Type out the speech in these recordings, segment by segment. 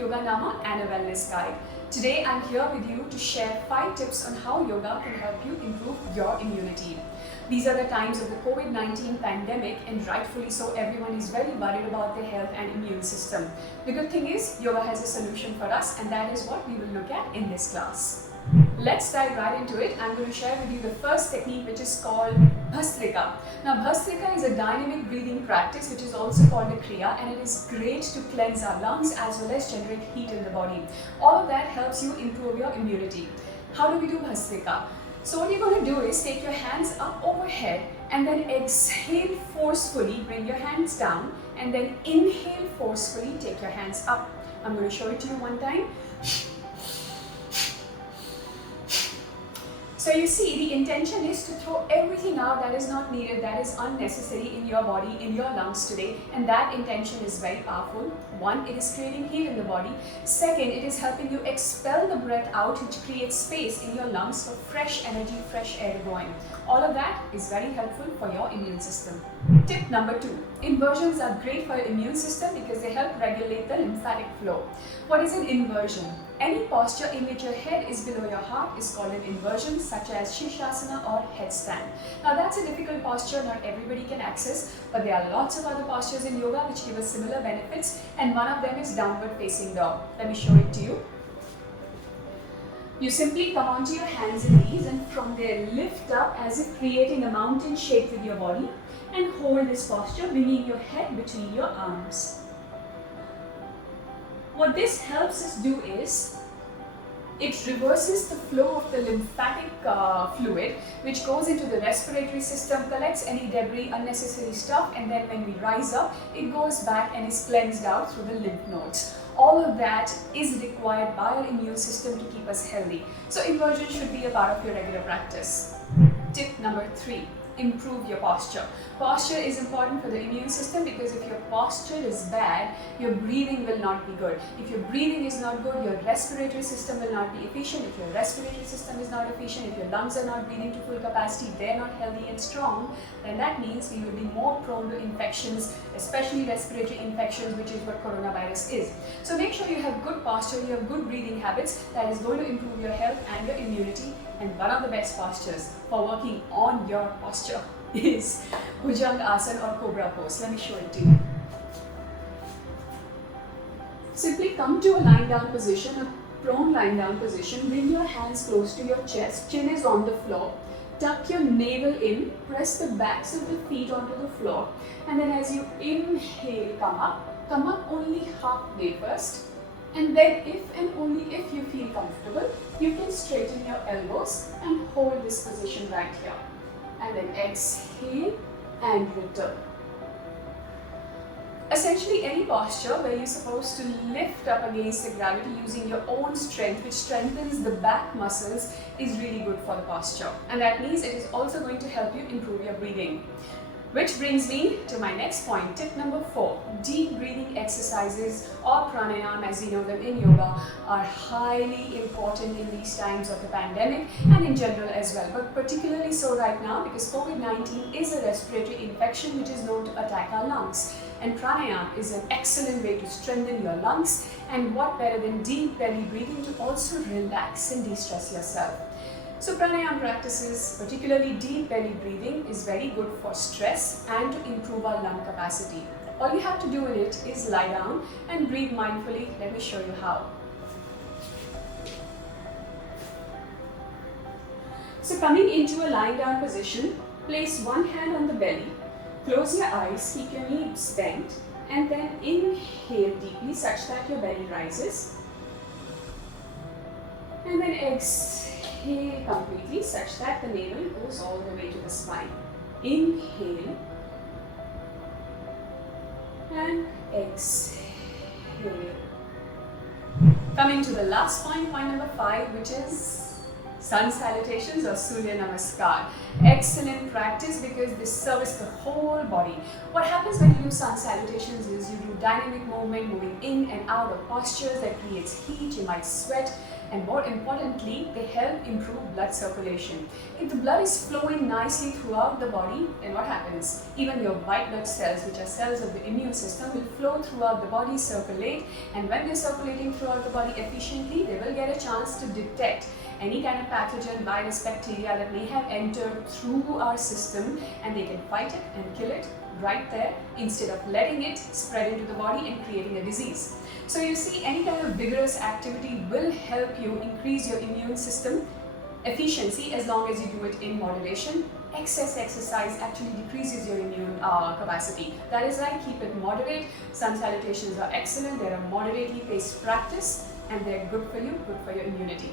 Yoga Nama and a wellness guide. Today I'm here with you to share 5 tips on how yoga can help you improve your immunity. These are the times of the COVID-19 pandemic, and rightfully so, everyone is very worried about their health and immune system. The good thing is yoga has a solution for us, and that is what we will look at in this class. Let's dive right into it. I'm going to share with you the first technique, which is called Bhastrika. Now, Bhastrika is a dynamic breathing practice which is also called a Kriya, and it is great to cleanse our lungs as well as generate heat in the body. All of that helps you improve your immunity. How do we do Bhastrika? So what you're going to do is take your hands up overhead and then exhale forcefully, bring your hands down, and then inhale forcefully, take your hands up. I'm going to show it to you one time. So you see, the intention is to throw everything out that is not needed, that is unnecessary in your body, in your lungs today, and that intention is very powerful. One, it is creating heat in the body. Second, it is helping you expel the breath out, which creates space in your lungs for fresh energy, fresh air going. All of that is very helpful for your immune system. Tip number 2. Inversions are great for your immune system because they help regulate the lymphatic flow. What is an inversion? Any posture in which your head is below your heart is called an inversion, such as Shirshasana or headstand. Now that's a difficult posture, not everybody can access, but there are lots of other postures in yoga which give us similar benefits, and one of them is downward facing dog. Let me show it to you. You simply come onto your hands and knees, and from there lift up as if creating a mountain shape with your body, and hold this posture, bringing your head between your arms. What this helps us do is, it reverses the flow of the lymphatic fluid which goes into the respiratory system, collects any debris, unnecessary stuff, and then when we rise up, it goes back and is cleansed out through the lymph nodes. All of that is required by our immune system to keep us healthy. So inversion should be a part of your regular practice. Tip number 3. Improve your posture. Posture is important for the immune system because if your posture is bad, your breathing will not be good. If your breathing is not good, your respiratory system will not be efficient. If your respiratory system is not efficient, if your lungs are not breathing to full capacity, they're not healthy and strong, then that means we will be more prone to infections, especially respiratory infections, which is what coronavirus is. So make sure you have good posture, you have good breathing habits. That is going to improve your health and your immunity. And one of the best postures for working on your posture is Bhujanga Asana or Cobra pose. Let me show it to you. Simply come to a lying down position, a prone lying down position. Bring your hands close to your chest, chin is on the floor. Tuck your navel in, press the backs of the feet onto the floor, and then as you inhale, come up only halfway first. And then if and only if you feel comfortable, you can straighten your elbows and hold this position right here. And then exhale and return. Essentially, any posture where you're supposed to lift up against the gravity using your own strength, which strengthens the back muscles, is really good for the posture. And that means it is also going to help you improve your breathing. Which brings me to my next point, tip number 4. Deep breathing exercises or pranayama, as we know them in yoga, are highly important in these times of the pandemic and in general as well. But particularly so right now because COVID-19 is a respiratory infection which is known to attack our lungs. And pranayama is an excellent way to strengthen your lungs. And what better than deep belly breathing to also relax and de-stress yourself. So pranayama practices, particularly deep belly breathing, is very good for stress and to improve our lung capacity. All you have to do with it is lie down and breathe mindfully. Let me show you how. So coming into a lying down position, place one hand on the belly, close your eyes, keep your knees bent, and then inhale deeply such that your belly rises. And then exhale completely such that the navel goes all the way to the spine. Inhale and exhale. Coming to the last point, point number 5, which is sun salutations or Surya Namaskar. Excellent practice because they service the whole body. What happens when you do sun salutations is you do dynamic movement, moving in and out of postures that creates heat. You might sweat. and more importantly, they help improve blood circulation. If the blood is flowing nicely throughout the body, then what happens? Even your white blood cells, which are cells of the immune system, will flow throughout the body, circulate, and when they're circulating throughout the body efficiently, they will get a chance to detect any kind of pathogen, virus, bacteria that may have entered through our system, and they can fight it and kill it right there instead of letting it spread into the body and creating a disease. So you see, any kind of vigorous activity will help you increase your immune system efficiency as long as you do it in moderation. Excess exercise actually decreases your immune capacity. That is why keep it moderate. Sun salutations are excellent. They're a moderately paced practice and they're good for you, good for your immunity.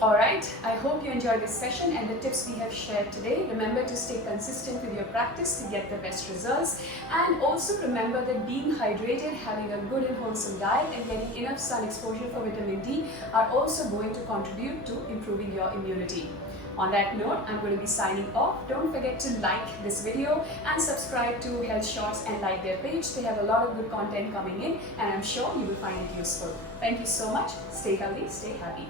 Alright, I hope you enjoyed this session and the tips we have shared today. Remember to stay consistent with your practice to get the best results, and also remember that being hydrated, having a good and wholesome diet and getting enough sun exposure for vitamin D are also going to contribute to improving your immunity. On that note, I'm going to be signing off. Don't forget to like this video and subscribe to Health Shorts and like their page. They have a lot of good content coming in and I'm sure you will find it useful. Thank you so much. Stay healthy, stay happy.